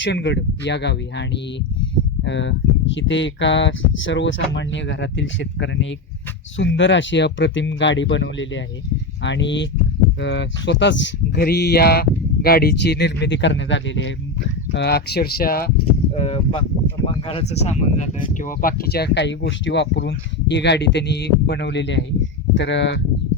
भूषणगड या गावी. आणि इथे एका सर्वसामान्य घरातील शेतकऱ्याने एक सुंदर अशी अप्रतिम गाडी बनवलेली आहे. आणि स्वतःच घरी या गाडीची निर्मिती करण्यात आलेली आहे. अक्षरशः बा बंगाराचं सामान झालं किंवा बाकीच्या काही गोष्टी वापरून ही गाडी त्यांनी बनवलेली आहे. तर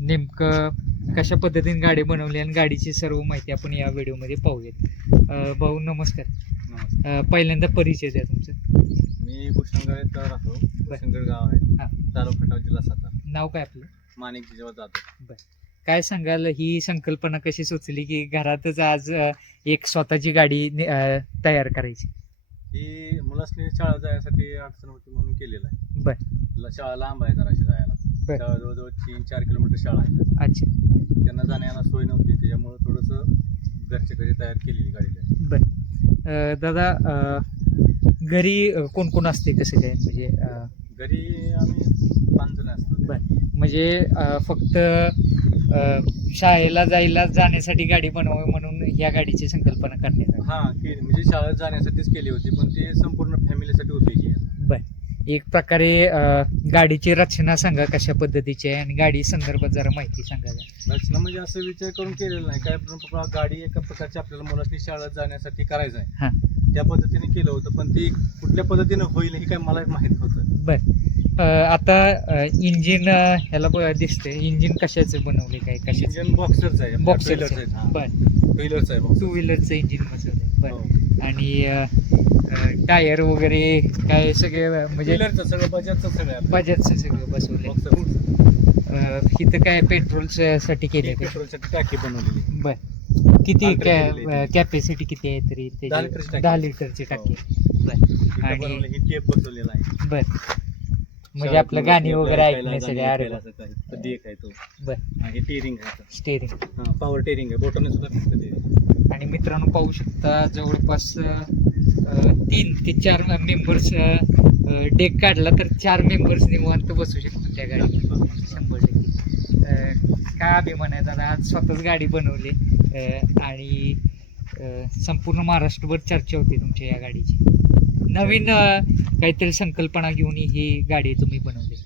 नेमकं कशा पद्धतीने गाडी बनवली आणि गाडीची सर्व माहिती आपण या व्हिडिओमध्ये पाहूयात. भाऊ नमस्कार. नमस्कार. अ, पहिल्यांदा परिचय द्या तुमचं. मी भूषणगड राहतो. भूषणगड गाव आहे. हा. तालुका खटाव जिल्हा सातारा. नाव काय आपलं? माणिक जेव्हा जातो काय सांगाल ही संकल्पना कशी सुचली की घरातच आज अ, एक स्वतःची गाडी नि- अ, तयार करायची? ही मुलासनी शाळा जायसाठी अडचण होती म्हणून केलेलं आहे. बर. ल- शाळा लांब आहे जराशी जायला. बर. शाळा जवळजवळ तीन चार किलोमीटर शाळा आहे. अच्छा. त्यांना जाण्याला सोय नव्हती. त्याच्यामुळे थोडंसं घरच्या घरी तयार केलेली गाडी बर. दादा घरी कोण कोण असते कसं काय म्हणजे घरी आम्ही पाच जण असतो. बर. म्हणजे फक्त शाळेला जायला जाण्यासाठी गाडी बनवावी म्हणून या गाडीची संकल्पना करण्यात आली. हा म्हणजे शाळेत जाण्यासाठीच केली होती पण ती संपूर्ण फॅमिलीसाठी उपयोगी आहे एक प्रकारे गाडीची रचना सांगा कशा पद्धतीची आहे आणि गाडी संदर्भात जरा माहिती सांगा. रचना म्हणजे असं विचार करून केलेलं नाही. काय गाडी एका प्रकारची आपल्याला मुलांनी शाळेत जाण्यासाठी करायचं. आहे. त्या पद्धतीने केलं होतं पण ती कुठल्या पद्धतीने होईल हे काय मला माहीत होतं बर. आता इंजिन ह्याला दिसतंय. इंजिन कशाचं बनवले काय? कशाचं? इंजन बॉक्सरच आहे. बॉक्सरचं. आहे आहे टू व्हीलरचं इंजिन बसवलंय. बर. हो. आणि टायर वगैरे काय सगळे म्हणजे व्हीलरचं सगळं बजाजचं सगळं आहे आपलं. बजाजचं सगळं अ, इथं काय पेट्रोलसाठी केले पेट्रोलसाठी टाकी बनवलेली. बर. किती केलेलं आहे. कॅपॅसिटी किती आहे तरी त्याची? दहा लिटरची टाकी. दहा लिटरची टाकी. बर. इथं आणि- बनवलं, ही टेप बसवलेला आहे. बर. म्हणजे आपलं गाणी वगैरे ऐकायला, ऐकणे गाणी सगळे अरे आहे. तो बर. आणि टेरिंग आहे स्टेरिंग पॉवर टेरिंग आहे. बोटाने सुद्धा फिरतं ते आणि मित्रांनो पाहू शकता जवळपास अ, तीन ते चार मेंबर्स डेक काढला तर चार मेंबर्स निवांत बसू शकतो त्या गाडीत. शंभर टक्के. काय अभिमान आहे दादा? आज स्वतःच गाडी बनवली. आणि संपूर्ण महाराष्ट्रभर चर्चा होती तुमच्या या गाडीची. नवीन काहीतरी संकल्पना घेऊन ही गाडी तुम्ही बनवली.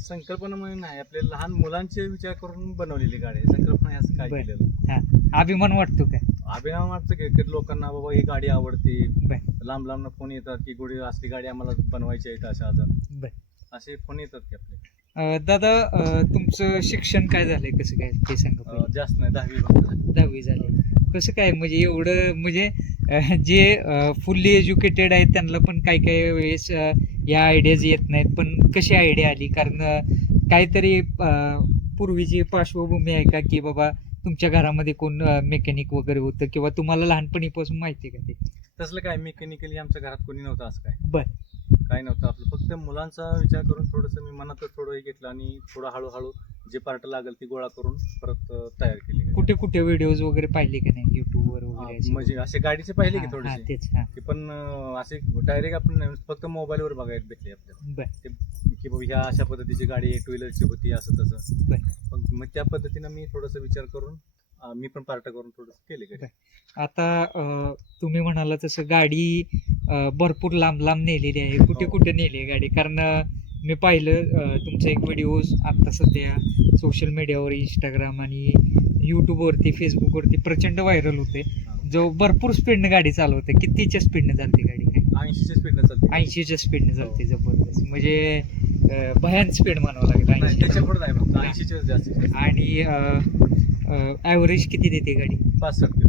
संकल्पना म्हणजे नाही. आपले लहान मुलांचे विचार करून बनवलेली गाडी संकल्पना असं काय हा. अभिमान वाटतो काय अभिनव वाटतं की की लोकांना बाबा ही गाडी आवडते. बर. लांब लांब फोन येतात की गुढी असली गाडी आम्हाला बनवायची आहे अशा अजून. असे फोन येतात की आपले. अ, दादा अ, तुमचं शिक्षण काय झालंय? कसं काय? ते सांगा अं. जास्त नाही दहावी फक्त झाली. दहावी झाली. कसं काय? म्हणजे एवढं म्हणजे अ, जे फुल्ली एज्युकेटेड आहेत त्यांना पण काही काही वेळेस अ, या आयडियाज येत नाहीत. पण कशी आयडिया आली? कारण अ, काहीतरी अ, पूर्वीची पार्श्वभूमी आहे का? की बाबा तुमच्या घरामध्ये कोण मेकॅनिक वगैरे होतं किंवा तुम्हाला लहानपणीपासून माहिती आहे का ते? तसलं काय मेकॅनिकली आमच्या घरात कोणी नव्हतं असं काय. बर. काय नव्हतं आपलं. फक्त मुलांचा विचार करून थोडंसं मी मनातच थोडं हे घेतलं आणि थोडं हळूहळू जे पार्ट लागेल ती गोळा करून परत तयार केली. कुठे कुठे व्हिडिओज वगैरे पाहिले का नाही? युट्यूबवर वगैरे असे? म्हणजे असे गाडीचे पाहिले की हा, हा, थोडेसे? तेच हा. की पण अं, असे डायरेक्ट आपण फक्त मोबाईलवर बघायला भेटले आपल्याला. बर. ते की बाबा ह्या अशा पद्धतीची गाडी टू व्हीलरची होती असं तसं. बर. मग मग त्या पद्धतीनं मी थोडंसं विचार करून अं, मी पण पार्ट करून थोडंसं केले गाडी. आता अ, तुम्ही म्हणाला तसं गाडी अ, भरपूर लांब लांब नेलेली आहे. कुठे हो. कुठे नेली आहे गाडी? कारण अ, मी पाहिलं अ, तुमचा एक व्हिडिओ आता सध्या सोशल मीडियावर इंस्टाग्राम आणि यूट्यूबवरती फेसबुकवरती प्रचंड व्हायरल होते. जो भरपूर स्पीडनं गाडी चालवते. कितीच्या स्पीडनं चालते गाडी? काय ऐंशीच्या स्पीडनं चालते. ऐंशीच्या स्पीडनं चालते जबरदस्त. म्हणजे भयान स्पीड म्हणावं लागेल नाही, 80 त्याच्या पुढे. नाही फक्त ऐंशीच्या आणि ॲव्हरेज किती देते गाडी? पासष्ट.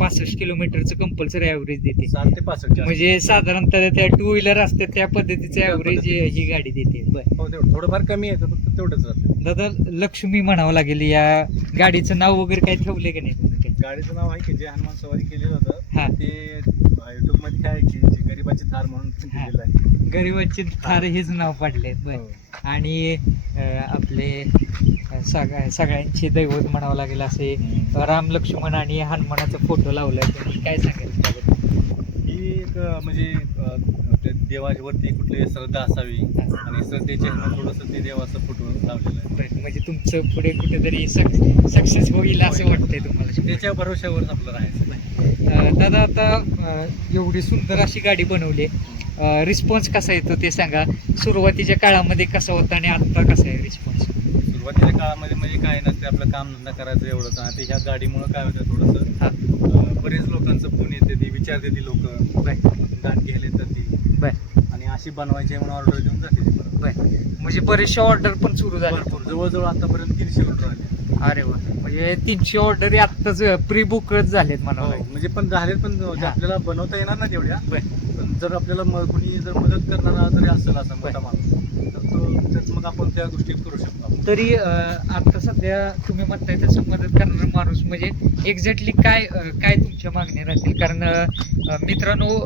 पासष्ट किलोमीटरचं कंपल्सरी ॲव्हरेज देते साठ ते पासष्ट. म्हणजे साधारणतः त्या टू व्हीलर असतात त्या पद्धतीचं ॲव्हरेज ही गाडी देते हो थोडंफार कमी आहे तर फक्त तेवढंच राहतं दादा लक्ष्मी म्हणावं लागेल या गाडीचं नाव वगैरे काय ठेवले का नाही? गाडीचं नाव आहे की जे हनुमान सवारी केलेलं हा. होतं ते युट्यूबमध्ये आहे की जे गरिबाची थार म्हणून. दिलेलं आहे. गरिबाचे थार. हेच नाव पाडले बर. हो. आणि अ, आपले सगळ्या सगळ्यांचे दैवत म्हणावं लागेल असे राम लक्ष्मण आणि हनुमानाचा फोटो लावलाय. तुम्ही काय सांगाल त्याबद्दल? ही एक अं, म्हणजे अं, देवावरती कुठली श्रद्धा असावी आणि श्रद्धेच्या ह्यानं थोडंसं ते देवाचं फोटो लावलेलं आहे. बरं, म्हणजे तुमचं पुढे कुठेतरी सक्सेस होईल असं वाटतंय तुम्हाला? त्याच्या भरोश्यावरच आपलं राहायचं. दादा आता एवढी सुंदर अशी गाडी बनवली. रिस्पॉन्स कसा येतो ते सांगा. सुरुवातीच्या काळामध्ये कसा होता आणि आता कसा आहे रिस्पॉन्स सुरुवातीच्या काळामध्ये म्हणजे काय नसते आपलं काम धंदा करायचं एवढंच. आणि ह्या गाडीमुळं काय होतं थोडंसं हा. बरेच लोकांचं फोन येते ती विचारते ती लोक. गाडी घ्यायला येतात ती. आणि अशी बनवायची म्हणून ऑर्डर देऊन जाते म्हणजे बरेचशा ऑर्डर पण सुरू भरपूर. जवळजवळ आतापर्यंत तीनशे ऑर्डर आले. अरे वा म्हणजे तीनशे ऑर्डर आत्ताच प्री बुकच झालेत मला हो, म्हणजे पण झाले पण जे हा. आपल्याला बनवता येणार ना तेवढ्या बर पण जर आपल्याला म- कोणी जर मदत करणारा जरी असेल असा मोठा. माणूस तर तो तर मग आपण त्या गोष्टी करू शकतो आपण. तरी अं, आता सध्या तुम्ही म्हणताय तसं मदत करणारा माणूस म्हणजे एक्झॅक्टली काय अं, काय तुमच्या मागण्या राहतील कारण अं, मित्रांनो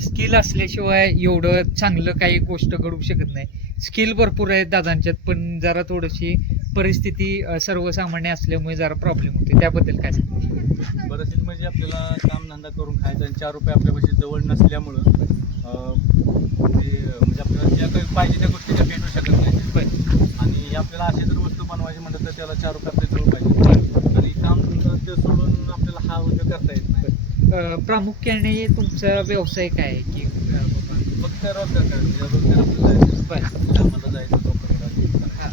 स्किल असल्याशिवाय एवढं चांगलं काही गोष्ट घडू शकत नाही स्किल भरपूर आहेत दादांच्यात पण जरा थोडीशी परिस्थिती सर्वसामान्य असल्यामुळे जरा प्रॉब्लेम होते. त्याबद्दल काय सांगा? म्हणजे आपल्याला कामधंदा करून खायचा आणि चार रुपये आपल्यापाशी जवळ नसल्यामुळं म्हणजे आपल्याला ज्या काही पाहिजे त्या गोष्टी त्या भेटू शकत नाही. आणि आपल्याला अशी जर वस्तू बनवायची म्हटलं तर त्याला चार रुपये आपल्या जवळ पाहिजे. आणि काम ते सोडून आपल्याला हा उद्योग करता येत नाही. प्रामुख्याने तुमचा व्यवसाय काय आहे? की फक्त रोजगार करायचं रोजगार आपल्याला जायचं बरं. कामाला जायचं नोकरी करायची. हा.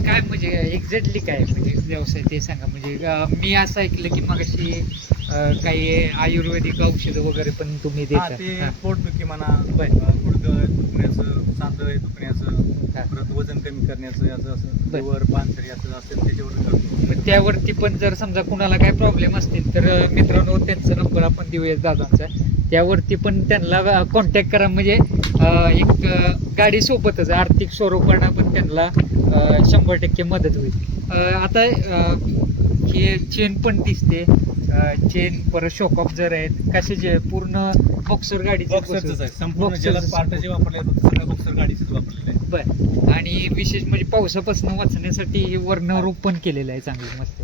काय म्हणजे एक्झॅक्टली काय म्हणजे व्यवसाय ते सांगा म्हणजे मी असं ऐकलं की मग काही आयुर्वेदिक औषधं वगैरे पण तुम्ही हा देता ते हा. पोटदुखी म्हणा बरं. गुडघं दुखण्याचं सांधं दुखण्याचं हा. परत वजन कमी करण्याचं याचं असं बरं. लिव्हर पानसरी असं असेल त्याच्यावर करतो मग त्यावरती पण जर समजा कुणाला काय प्रॉब्लेम असतील तर मित्रांनो त्यांचा नंबर आपण देऊया दादांचा त्यावरती पण त्यांना कॉन्टॅक्ट करा. म्हणजे एक गाडी सोबतच आर्थिक स्वरूपानं पण त्यांना शंभर टक्के मदत होईल. आता हे चेन पण दिसते. चेन परत शॉकअप जर आहेत कशाचे पूर्ण बॉक्सर गाडीचे पार्ट जे वापरले सगळ्या बॉक्सर गाडीच वापरलेले आहे. बर. आणि विशेष म्हणजे पावसापासून वाचण्यासाठी हे वर्णरूप पण केलेलं आहे चांगलं मस्त.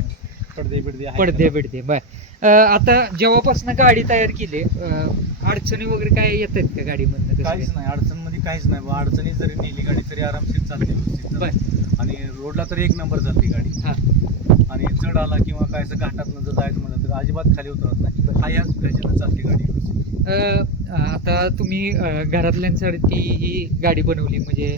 पडदे बिडदे पडदे बिडदे बर. आता जेव्हापासून गाडी तयार केली अडचणी वगैरे काय येत आहेत का गाडीमधनं काहीच? नाही अडचणमध्ये काहीच नाही बा अडचणी जरी नेली गाडी तरी आरामशीर चालते व्यवस्थित बर चालते. आणि रोडला तर एक नंबर जाते गाडी हा आणि चढ आला किंवा काय असं घाटातनं जर जायचं म्हणलं तर अजिबात खाली उतरत नाही. हा या ह्याच्यानं चालते गाडी आता तुम्ही घरातल्यांसाठी ही गाडी बनवली. म्हणजे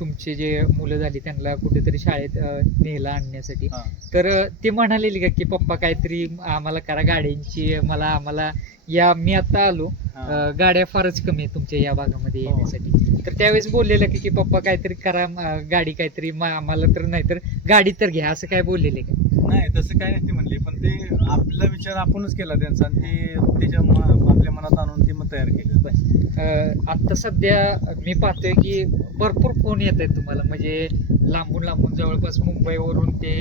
तुमचे जे मुलं झाली त्यांना कुठेतरी शाळेत न्यायला आणण्यासाठी. तर ते म्हणालेले का की पप्पा काहीतरी आम्हाला करा गाड्यांची. मला आम्हाला या मी आता आलो. अं, गाड्या फारच कमी आहेत तुमच्या या भागामध्ये हो. येण्यासाठी. तर त्यावेळेस बोललेलं की की पप्पा काहीतरी करा अं, गाडी काहीतरी मा- आम्हाला तर नाही तर गाडी तर घ्या असं काय बोललेले का? नाही तसं काय नाही ते म्हणले पण ते आपला विचार आपणच केला त्यांचा आणि ते त्याच्या म- आपल्या मनात आणून ते मग तयार केलं. अं, आता सध्या मी पाहतोय की भरपूर फोन येत आहेत तुम्हाला. म्हणजे लांबून लांबून जवळपास मुंबईवरून ते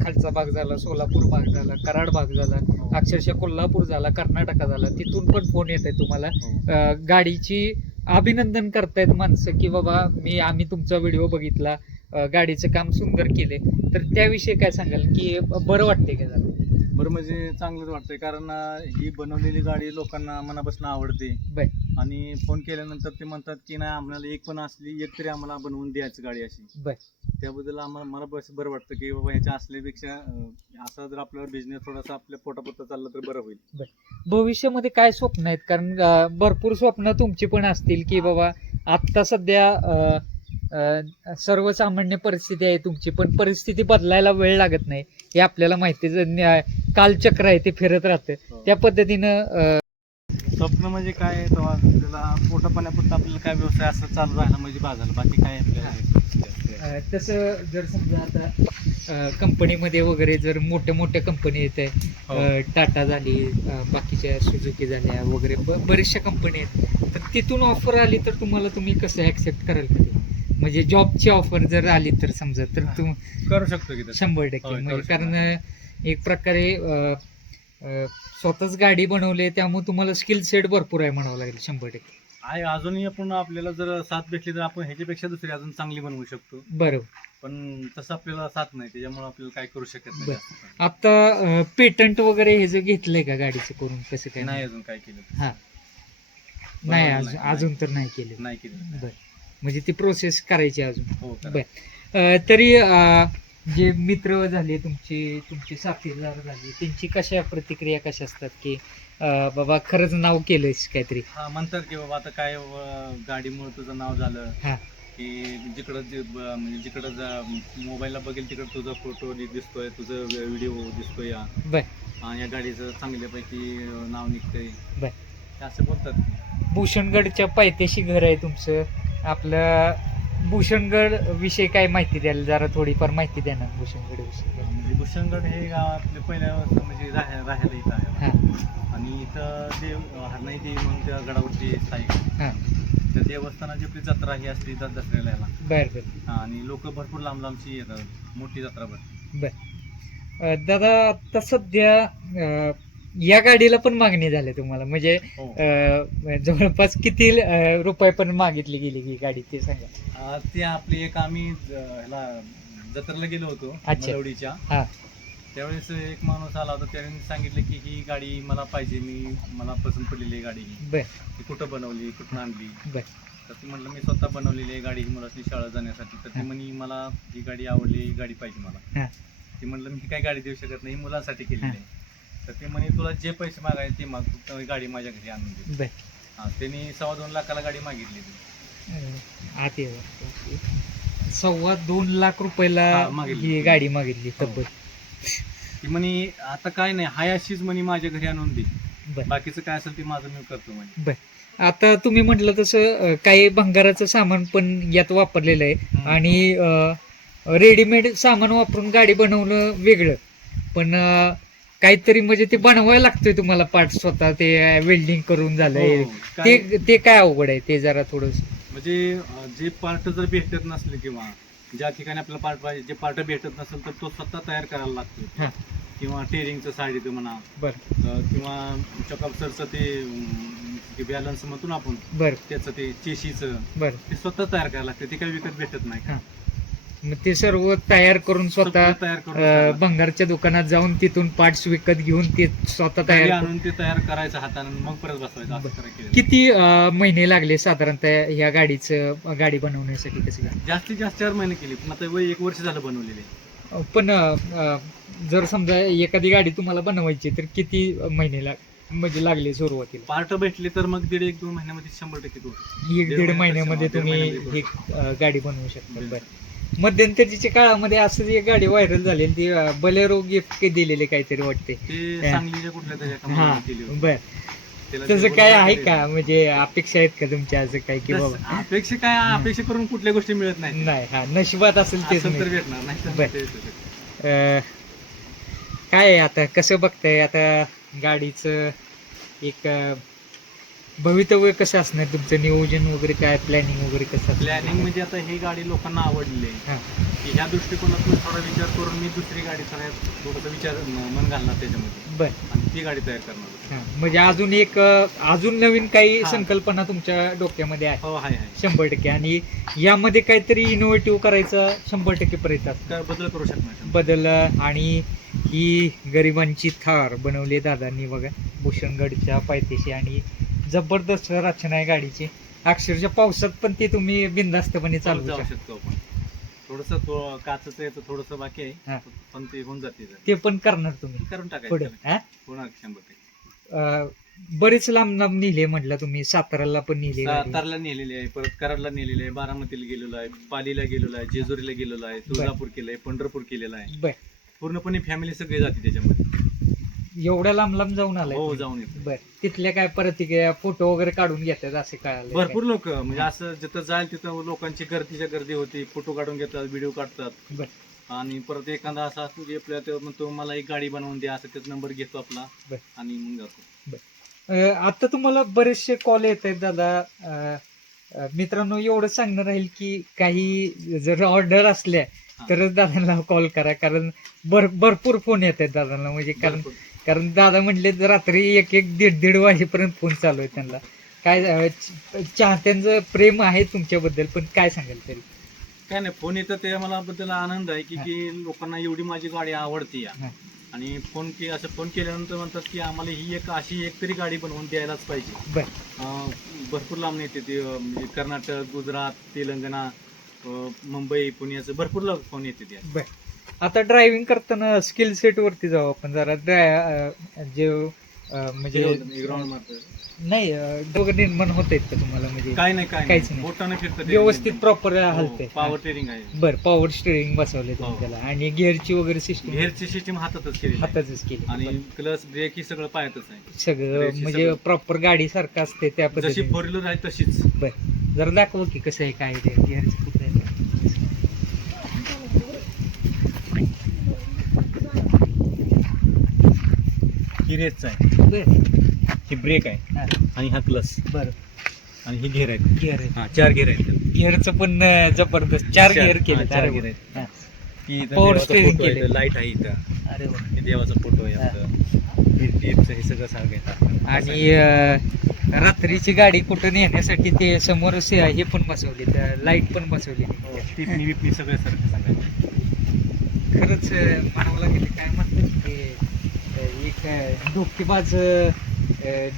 खालचा भाग झाला सोलापूर भाग झाला कराड भाग झाला अक्षरशः कोल्हापूर झाला कर्नाटका झाला तिथून पण फोन येत आहे तुम्हाला अं, गाडीची अभिनंदन करतायत माणसं की बाबा मी आम्ही तुमचा व्हिडिओ बघितला गाडीचं काम सुंदर केले. तर त्याविषयी काय सांगाल की बरं वाटते का जरा? बरं म्हणजे चांगलंच वाटतंय कारण ही बनवलेली गाडी लोकांना मनापासून आवडते. आणि फोन केल्यानंतर ते म्हणतात की नाही आम्हाला एक पण असली एक तरी आम्हाला बनवून द्यायची गाडी अशी. त्याबद्दल आम्हाला मला बस बरं वाटतं की बाबा ह्याच्या असल्यापेक्षा अं, असा जर आपला बिझनेस थोडासा आपल्या पोटापुरता चालला तर बरं होईल. भविष्यामध्ये काय स्वप्न आहेत? कारण अं, भरपूर स्वप्न तुमची पण असतील की बाबा आत्ता सध्या अं, अं, सर्वसामान्य परिस्थिती आहे तुमची पण परिस्थिती बदलायला वेळ लागत नाही. हे आपल्याला माहिती आहे. जर न्या- कालचक्र आहे ते फिरत राहतं. त्या पद्धतीनं अं, स्वप्न म्हणजे काय आहे तेव्हा? आपल्याला पोटापाण्यापुरतं आपल्याला काय व्यवसाय असं चालू राहिला म्हणजे बाजारला बाकी काय आपल्याला तसं जर समजा आता कंपनीमध्ये वगैरे जर मोठ्या मोठ्या कंपनी येत आहे हो. टाटा झाली बाकीच्या सुझुकी झाल्या वगैरे बऱ्याचशा कंपनी आहेत तर तिथून ऑफर आली तर तुम्हाला तुम्ही कसं ऍक्सेप्ट कराल का ते? म्हणजे जॉबची ऑफर जर आली तर समजा तर तुम करू शकतो की. शंभर टक्के म्हणजे करू कारण एक प्रकारे स्वतःच गाडी बनवली आहे, त्यामुळे तुम्हाला स्किल सेट भरपूर आहे म्हणावं लागेल शंभर टक्के आहे अजूनही आपण आपल्याला जर साथ भेटली तर आपण ह्याच्यापेक्षा दुसरी अजून चांगली बनवू शकतो. बरोबर. पण तसं आपल्याला साथ नाही त्याच्यामुळे आपल्याला काय करू शकत नाही बर. जास्त. आता पेटंट वगैरे हे जे घेतलंय का गाडीचं करून कसं काय? नाही अजून काय केलं. हा. नाही बनवलं अजून नाही. अजून तर नाही केलं. नाही केलं. बर. म्हणजे ती प्रोसेस करायची अजून. हो. बर. अं, तरी अं, जे मित्र झाले तुमचे तुमचे साथीदार झाले त्यांची कशा प्रतिक्रिया कशा असतात की बाबा खरंच नाव केलंयस काहीतरी. हा म्हणतात की बाबा आता काय अं, गाडीमुळे तुझं नाव झालं. हा. की जिकडं जे ब- म्हणजे जिकडं जा- मोबाईलला बघेल तिकडं तुझा फोटो दिसतोय तुझं व्हिडिओ दिसतोय या. बर. या गाडीचं चांगल्यापैकी अं, नाव निघतंय. बर. असं बोलतात. भूषणगडच्या पायथ्याशी घर आहे तुमचं. आपलं भूषणगड विषयी काय माहिती द्याल? जरा थोडीफार माहिती द्या ना भूषणगड विषयी. म्हणजे भूषणगड हे गाव आपले पहिल्यापासून म्हणजे राहाय राहायला इथं आहे. हा. आणि इथं देव हरणाई देवी म्हणून त्या गडावरती स्थायिक आहे. हा. त्या देवस्थानाची आपली जत्रा ही असते दसऱ्याला याला. बर बर. हा, आणि लोक भरपूर लांब लांबची येतात. मोठी जत्रा भरते. बर. अं, दादा आता सध्या अं, या गाडीला पण मागणी झाली तुम्हाला. म्हणजे हो. अं, जवळपास किती अं, रुपये पण मागितली गेली ही गाडी ते सांगा. आ, ते आपली एक आम्ही ज- ह्याला जत्रेला गेलो होतो अच्छा. मलवडीच्या हा. त्यावेळेस एक माणूस आला होता त्याने सांगितलं की ही गाडी मला पाहिजे मी मला पसंत पडलेली आहे गाडी ही. बर. ती कुठं बनवली कुठून आणली? बर. तर ती म्हटलं मी स्वतः बनवलेली आहे गाडी ही मुलाची शाळा जाण्यासाठी. तर ती. म्हणे मला ही गाडी आवडली ही गाडी पाहिजे मला. हा. ती म्हटलं मी काय गाडी देऊ शकत नाही ही मुलांसाठी केलेली. आहे. तर ते म्हणे तुला जे पैसे मागायचे ते माग ही गाडी माझ्या घरी आणून दे. बर. हा त्यांनी सव्वा दोन लाखाला गाडी मागितली ती. आत ये. सव्वा दोन लाख रुपयाला हा, मागितली. ही गाडी मागितली तब्बल. ती म्हणे आता काय नाही हाय अशीच म्हणे माझ्या घरी आणून दे. बर. बाकीचं काय असेल ते माझं मी करतो म्हणे. आता तुम्ही म्हटलं तसं अं, काही भंगाराचं सामान पण यात वापरलेलं आहे. हम्म. आणि रेडीमेड सामान वापरून गाडी बनवणं वेगळं. पण अं, काहीतरी म्हणजे ते बनवायला लागतंय तुम्हाला पार्ट स्वतः ते वेल्डिंग करून झालंय. हो, काय- ते ते काय अवघड आहे? ते जरा थोडस. म्हणजे अं, जे पार्ट जर भेटत नसले किंवा ज्या ठिकाणी आपल्याला पार्ट पाहिजे जे पार्ट भेटत नसेल तर तो स्वतः तयार करायला लागतो. हा. किंवा टेरिंगचं साईड म्हणा. बर. अं, किंवा चॉकअपसरचं ते बॅलन्स म्हणतो ना आपण बर. त्याचं ते चेशीचं बर. ते स्वतः तयार करायला लागतं. ते काही विकत भेटत नाही. हा. मग ते सर्व तयार करून स्वतः तयार करून अं, भंगारच्या दुकानात जाऊन तिथून पार्ट्स विकत घेऊन ते स्वतः तयार आणून ते तयार करायचं हाताने मग परत बसवायचं असं बर. करा केलं किती अं, महिने लागले साधारणतः ह्या गाडीचं अं, गाडी बनवण्यासाठी कसं काय? जास्तीत जास्त चार महिने केली पण आता वय एक वर्ष झालं बनवलेले. अं, पण अं, जर समजा एखादी गाडी तुम्हाला बनवायची तर किती महिने लाग म्हणजे लागले सुरुवातीला? पार्ट भेटले तर मग दीड एक दोन महिन्यामध्ये शंभर टक्के एक दीड दीड महिन्यामध्ये दीड तुम्ही ही अं, गाडी बनवू शकता. बरं. मध्यंतरीच्या काळामध्ये असं एक गाडी व्हायरल झालेली ती बलेरो गिफ्ट दिलेले काहीतरी वाटते ते. सांगलीच्या कुठल्या तरी एका हा मुलाने केली होती. बर त्याला तसं ते काय आहे. का म्हणजे अपेक्षा आहेत का तुमच्या असं काय की तसं बाबा अपेक्षा काय अपेक्षा करून कुठल्या गोष्टी मिळत नाही नाही हा नशिबात असेल तेच असं तर मिळेल. भेटणार नाही तर बर. ते येतं ते. अं, काय आहे आता कसं बघताय आता गाडीचं एक अं, भवितव्य कसं असणार? तुमचं नियोजन वगैरे काय? प्लॅनिंग वगैरे कसं? प्लॅनिंग म्हणजे आता ही गाडी लोकांना आवडली. आहे की ह्या दृष्टिकोनातून थोडा विचार करून मी दुसरी गाडी करायला थोडासा विचार मन घालणार त्याच्यामध्ये. बर. आणि ती गाडी तयार करणार. हा, म्हणजे अजून एक अं, अजून नवीन काही हा. संकल्पना तुमच्या डोक्यामध्ये आहे? हो आहे आहे. शंभर टक्के. आणि यामध्ये काहीतरी इनोव्हेटिव्ह करायचा शंभर टक्के प्रयत्न असतो काय बदल करू शकणार बदल आणि ही गरिबांची थार बनवली दादांनी बघा. भूषणगडच्या पायथ्याशी आणि जबरदस्त रचना आहे गाडीची. अक्षरशः पावसात पण ती तुम्ही बिंदास्तपणे चालवू जाऊ शकता. शकतो आपण. थोडस काचचं याचं थोडस बाकी हा. आहे पण ते होऊन जाते जरा. ते पण करणार तुम्ही. करून पुढे टाकायचं हा? होणार शंभर टक्के अं, बरेच लांब लांब नेले म्हटलं तुम्ही. साताराला पण नेले गाडी. सातारला नेलेली आहे परत कराडला नेलेली आहे बारामतीला गेलेलो आहे पालीला गेलेलो आहे जेजुरीला गेलेलो आहे तुळजापूर केलंय पंढरपूर केलेलं आहे. बर. पूर्णपणे फॅमिली सगळी जाते त्याच्यामध्ये. एवढ्या लांब लांब जाऊन आलाय हो? जाऊन येतो बर. तिथल्या काय प्रतिक्रिया फोटो वगैरे काढून घेतात असे कळालं. भरपूर लोक म्हणजे असं जिथं जाईल तिथं लोकांची गर्दीच्या गर्दी होती. फोटो काढून घेतात व्हिडिओ काढतात. बर. आणि परत एखादा असा असतो की आपल्या तो म्हणतो मला एक गाडी बनवून द्या असं त्याचा नंबर घेतो आपला. बर. आणि मग जातो. अं, आता तुम्हाला बरेचसे कॉल येत आहेत दादा. अं, अं, मित्रांनो एवढं सांगणं राहील की काही जर ऑर्डर असल्या. तरच दादांना कॉल करा. कारण भर भरपूर फोन येत आहेत दादांना. म्हणजे कारण भरपूर. कारण दादा म्हटले रात्री एक एक दीड दीड वाजेपर्यंत फोन चालू आहे त्यांना. काय चाहत्यांचं प्रेम आहे तुमच्याबद्दल पण काय सांगाल तरी? काय नाही फोन येतं ते मला बद्दल आनंद आहे की. की लोकांना एवढी माझी गाडी आवडते या. आणि फोन के असं फोन केल्यानंतर म्हणतात की आम्हाला ही एक अशी एक तरी गाडी बनवून द्यायलाच पाहिजे. भरपूर लांब येते ते म्हणजे कर्नाटक गुजरात तेलंगणा मुंबई पुण्याचं भरपूर लांब फोन येते ते. आता ड्रायव्हिंग करताना स्किल सेट वरती जाऊ आपण जरा. ड्राय जे म्हणजे नाही दोघं निर्माण होत आहेत का तुम्हाला? म्हणजे काय नाही काय काहीच नाही. व्यवस्थित प्रॉपर हलते पॉवर टेरिंग आहे. बर पॉवर स्टेरिंग बसवले तुम्ही. त्याला. आणि गिअरची वगैरे सिस्टम गेअरची सिस्टीम हातातच केली हातातच केली आणि. क्लच ब्रेक ही सगळं पायातच आहे. सगळं म्हणजे. प्रॉपर गाडी सारखं असते त्या जशी पद्धतीने. फोर व्हीलर आहे तशीच. बर. जरा दाखव की कसं आहे काय ते गिअरचं कुठं आहे काय. ही रेसचा आहे. बर ही ब्रेक आहे. हा, आणि हा क्लच बर. आणि ही घेर आहेत. गिअर आहे हा चार घेर आहेत. गिअरचं पण अं, जबरदस्त. चार चार- गिअर हा, केले चार gear आहेत. हा. की इथं Power देवाचा steering photo आहे, केलंय. इथं लाइट आहे इथं. अरे वा. हे देवाचा फोटो आहे हा. आपलं. हे टेपचं हे सगळं सांगायचं आणि अं, रात्रीची गाडी कुठं नेण्यासाठी ते समोर से- हे पण बसवले लाइट पण बसवली टिपणी बिपणी सगळं सारखं सांगायचं. खरंच अं, म्हणावं लागेल काय म्हणतात ते? एक अं, डोकेबाज अं,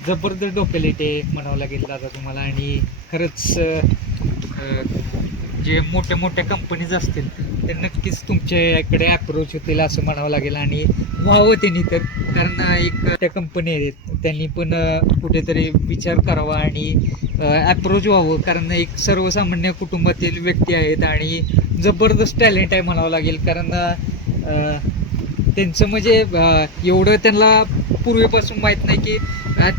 जबरदस्त डोकेलेटे म्हणावं लागेल दादा तुम्हाला. आणि खरंच अं, जे मोठ्या मोठ्या कंपनीज असतील ते नक्कीच तुमच्याकडे अप्रोच होतील असं म्हणावं लागेल. आणि व्हावं त्यांनी तर. कारण एक त्या कंपनी आहेत त्यांनी पण अं, कुठेतरी विचार करावा आणि अप्रोच व्हावं. कारण एक सर्वसामान्य कुटुंबातील व्यक्ती आहेत आणि जबरदस्त टॅलेंट आहे म्हणावं लागेल. कारण अं, त्यांचं म्हणजे एवढं त्यांना पूर्वीपासून माहीत नाही की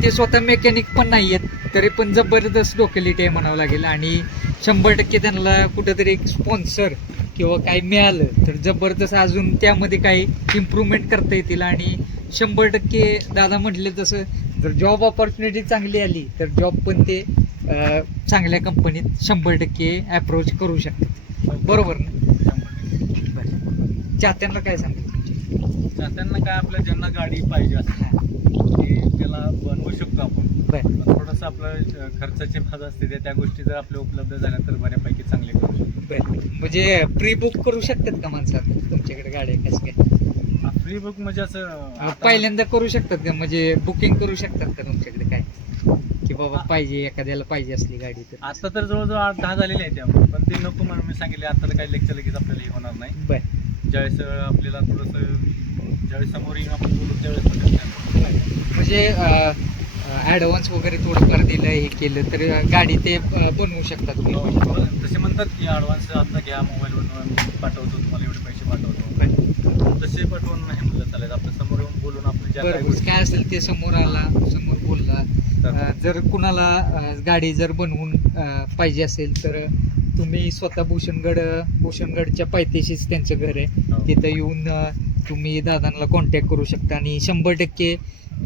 ते स्वतः मेकॅनिक पण नाही आहेत तरी पण जबरदस्त डोकेलिटी आहे म्हणावं लागेल. आणि शंभर टक्के त्यांना कुठंतरी एक स्पॉन्सर किंवा काही मिळालं तर जबरदस्त अजून त्यामध्ये काही इम्प्रूव्हमेंट करता येतील. आणि शंभर टक्के दादा म्हटले तसं जर जॉब ऑपॉर्च्युनिटी चांगली आली तर जॉब पण ते चांगल्या कंपनीत शंभर टक्के अप्रोच करू शकतात. बरोबर ना? बरं. चाहत्यांना काय सांगेल? त्यांना काय आपल्या ज्यांना गाडी पाहिजे असते त्याला बनवू शकतो आपण. थोडंसं आपलं खर्चाची बाजू असते ते त्या गोष्टी जर आपल्या उपलब्ध झाल्या तर बऱ्यापैकी चांगले करू शकतो. म्हणजे प्री बुक करू शकतात का माणसं आता तुमच्याकडे गाड्या कसं काय? फ्री बुक म्हणजे असं पहिल्यांदा करू शकतात का? म्हणजे बुकिंग करू शकतात का तुमच्याकडे काय? की बाबा पाहिजे एखाद्याला पाहिजे असली गाडी तर. आता तर जवळजवळ आठ दहा झालेले आहेत त्या पण ते नको म्हणून मी सांगितले आता काही लेक्चर लगेच आपल्याला हे होणार नाही. ज्यावेळेस आपल्याला थोडंसं ज्यावेळेस समोर येऊन आपण बोलू त्यावेळेस म्हणजे ऍडव्हान्स वगैरे थोडंफार दिलं हे केलं तर गाडी ते बनवू शकता तुम्ही. हो, तसे म्हणतात की ॲडव्हान्स आता घ्या मोबाईलवर पाठवतो तुम्हाला एवढे पैसे पाठवतो. तसे पाठवून नाही म्हणलं चालेल. आपलं समोर येऊन बोलून आपण काय असेल ते समोर आला समोर बोलला. जर कुणाला गाडी जर बनवून पाहिजे असेल तर तुम्ही स्वतः भूषणगड भूषणगडच्या पायथ्याशीच त्यांचं घर आहे हो. तिथं येऊन तुम्ही दादांना कॉन्टॅक्ट करू शकता आणि शंभर टक्के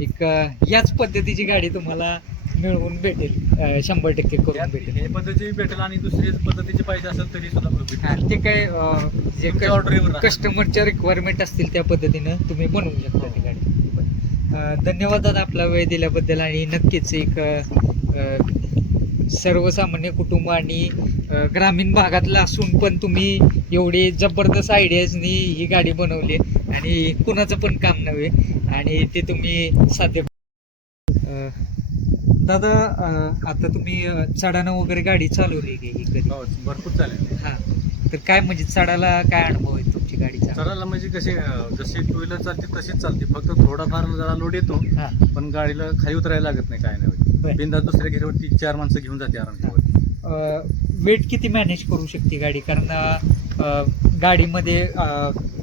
एक याच पद्धतीची गाडी तुम्हाला मिळवून भेटेल शंभर टक्के करून भेटेल हे पद्धतीची भेटेल आणि दुसरी पद्धतीची पाहिजे असेल तरी सुद्धा. हा, ते काय जे. कस्टमरच्या रिक्वायरमेंट असतील त्या पद्धतीनं तुम्ही बनवू शकता ती गाडी अं, धन्यवाद दादा आपला वेळ दिल्याबद्दल आणि नक्कीच एक सर्वसामान्य कुटुंब आणि ग्रामीण भागातलं असून पण तुम्ही एवढे जबरदस्त आयडियाजनी ही गाडी बनवली आणि कुणाचं पण काम नव्हे आणि ते तुम्ही साध्य दादा आता तुम्ही अं, चढानं वगैरे गाडी चालवली की ही कधी? भरपूर चालेल हा. तर काय म्हणजे चढायला काय अनुभव आहे तुमची गाडीचा चढायला म्हणजे कशी अं, जशी टू व्हीलर चालते तशीच चालते. फक्त थोडाफार जरा लोड येतो हा. पण गाडीला खाली उतरायला लागत नाही काय नाही. बर. बिंदा दुसऱ्या घेरवरती चार माणसं घेऊन जाते आरामशीर वेट किती मॅनेज करू शकते गाडी? कारण अं, गाडीमध्ये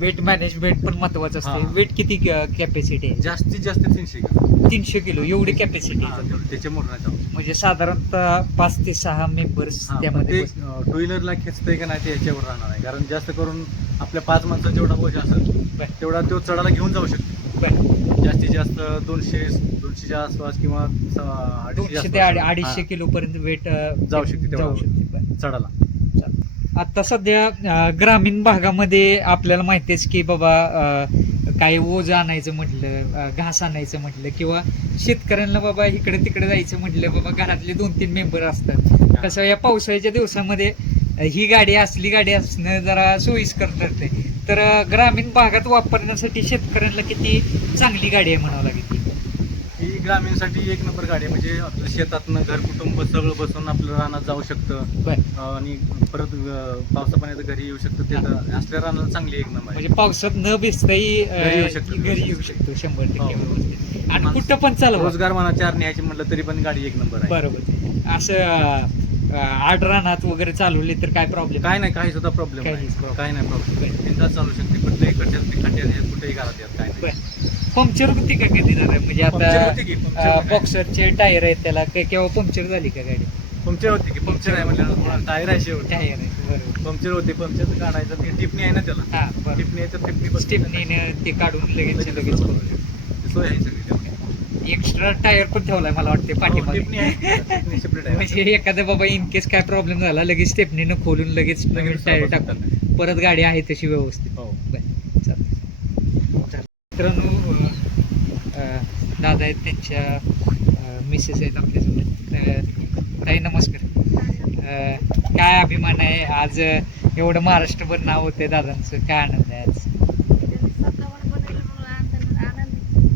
वेट मॅनेजमेंट पण महत्वाचं असते. हा. वेट किती कॅपॅसिटी आहे? जास्तीत जास्त तीनशे घ्या तीनशे किलो एवढी कॅपॅसिटी तेवढं. त्याच्या मोठं म्हणजे साधारणतः पाच ते सहा मेंबर्स त्यामध्ये बस- टू व्हीलरला खेचतंय का नाही ते याच्यावर राहणार आहे कारण जास्त करून आपल्या पाच माणसाचा जेवढा बोज असेल बर. तेवढा तो चढायला घेऊन जाऊ शकतो बर. जास्तीत जास्त दोनशे दोनशेच्या आसपास किंवा स- दोनशे ते आसपास. अडीचशे किलो पर्यंत वेट जाऊ शकते तेवढा जाऊ शकते बर. चढायला आता सध्या अं, ग्रामीण भागामध्ये आपल्याला माहितीच की बाबा अं, काही ओझ आणायचं म्हटलं घास आणायचं म्हटलं किंवा शेतकऱ्यांना बाबा इकडे तिकडे जायचं म्हटलं बाबा घरातले दोन तीन मेंबर असतात कसं या पावसाळ्याच्या दिवसामध्ये ही गाडी असली गाडी असणं जरा सोयीस्कर ठरते तर ग्रामीण भागात वापरण्यासाठी शेतकऱ्यांना किती चांगली गाडी आहे म्हणावं लागेल? ग्रामीणसाठी एक नंबर गाडी आहे. म्हणजे आपल्या शेतातनं घर कुटुंब सगळं बसून आपलं रानात जाऊ शकतं. बर. आणि परत अं, पावसा पाण्यात घरी येऊ शकतं. ते तर असल्या रानाला चांगली एक नंबर आहे. म्हणजे पावसात न भिजताही अं, घरी येऊ शकतो. घरी येऊ शकतो. शंभर टक्के हो. व्यवस्थित. आणि कुठं पण चालवा. रोजगार म्हणा चार न्यायची म्हटलं तरी पण गाडी एक नंबर आहे. बरोबर. असं आड रानात वगैरे चालवले तर काय प्रॉब्लेम काय नाही काही सुद्धा प्रॉब्लेम नाही. काहीच problem. काय नाही प्रॉब्लेम बरं. बिंदास चालू शकते. कुठल्याही खड्ड्यात कुठेही घरात येत काय नाही. पंक्चर होती का कधी जरा म्हणजे पंक्चर होती की, पंक्चर आता. बॉक्सरचे टायर आहेत त्याला के- केव्हा पंक्चर झाली का गाडी? पंक्चर होती की पंक्चर आहे म्हणलं टायर आहे शेवट टायर आहे बरोबर. पंक्चर होते पंक्चर काढायचं ते टिपणी आहे ना त्याला. हा बरोबर. टिपणी आहे तर टिपणी स्टेपनीनं ते काढून लगेच लगेच. सोय आहे सगळी त्याला. एक्स्ट्रा टायर पण ठेवलाय मला वाटते हो, पाठीमागे. टिपणी आहे. टिपणी separate आहे. म्हणजे एखादा बाबा इन केस काय प्रॉब्लेम झाला लगेच स्टेपनीनं खोलून लगेच नवीन लगेच टायर टाकून. परत गाडी आहे तशी व्यवस्थित. हो. मित्रांनो दादा आहेत त्यांच्या मिसेस आहेत आपल्यासोबत. ताई नमस्कार. काय अभिमान आहे? आज एवढं महाराष्ट्रभर नाव होते दादांचं. काय आनंद आहे आज?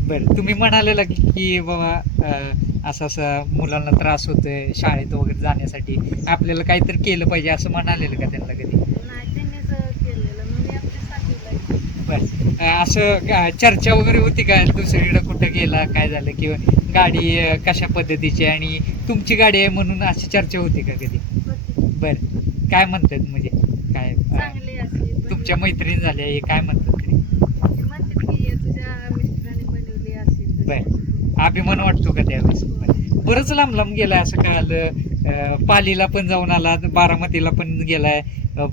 बरं तुम्ही म्हणालेला की की बाबा असं असं मुलांना त्रास होतोय शाळेत वगैरे जाण्यासाठी. आपल्याला काहीतरी केलं पाहिजे असं म्हणालेलं का त्यांना कधी? बरं असं चर्चा वगैरे होती का? दुसरीकडे कुठं गेला काय झालं? किंवा गाडी अं, कशा पद्धतीची? आणि तुमची गाडी आहे म्हणून अशी चर्चा होती का कधी? बरं. काय म्हणतात म्हणजे? काय अं, तुमच्या मैत्रीण झाल्या हे काय म्हणतात तरी? बरं. अभिमान वाटतो का त्यावेळेस? बरंच लांब लांब गेलाय असं कळालं. अं, पालीला पण जाऊन आला बारामतीला पण गेलाय. अं,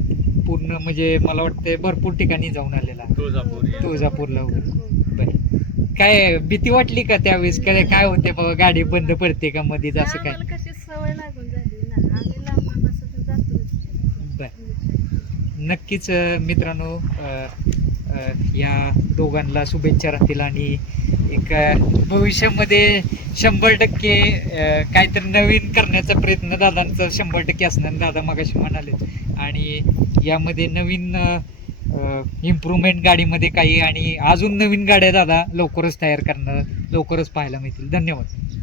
पूर्ण म्हणजे मला वाटतं भरपूर ठिकाणी जाऊन आलेला. तुळजापूर. तुळजापूरला वगैरे. बरं. काय भीती वाटली का त्यावेळेस? काय काय होते बाबा? गाडी बंद पडते का मध्येच असं काय? कशी सवय लागून झाली ना. आम्ही लांब असं जातो बर. नक्कीच अं, मित्रांनो अं, अं, या दोघांना शुभेच्छा राहतील आणि एक अं, भविष्यामध्ये शंभर टक्के अं, काहीतरी नवीन करण्याचा प्रयत्न दादांचा शंभर टक्के असणार. दादा मगाशी म्हणाले आणि यामध्ये नवीन इम्प्रूव्हमेंट गाडीमध्ये काही आणि अजून नवीन गाड्या दादा लवकरच तयार करणार लवकरच पाहायला मिळतील. धन्यवाद.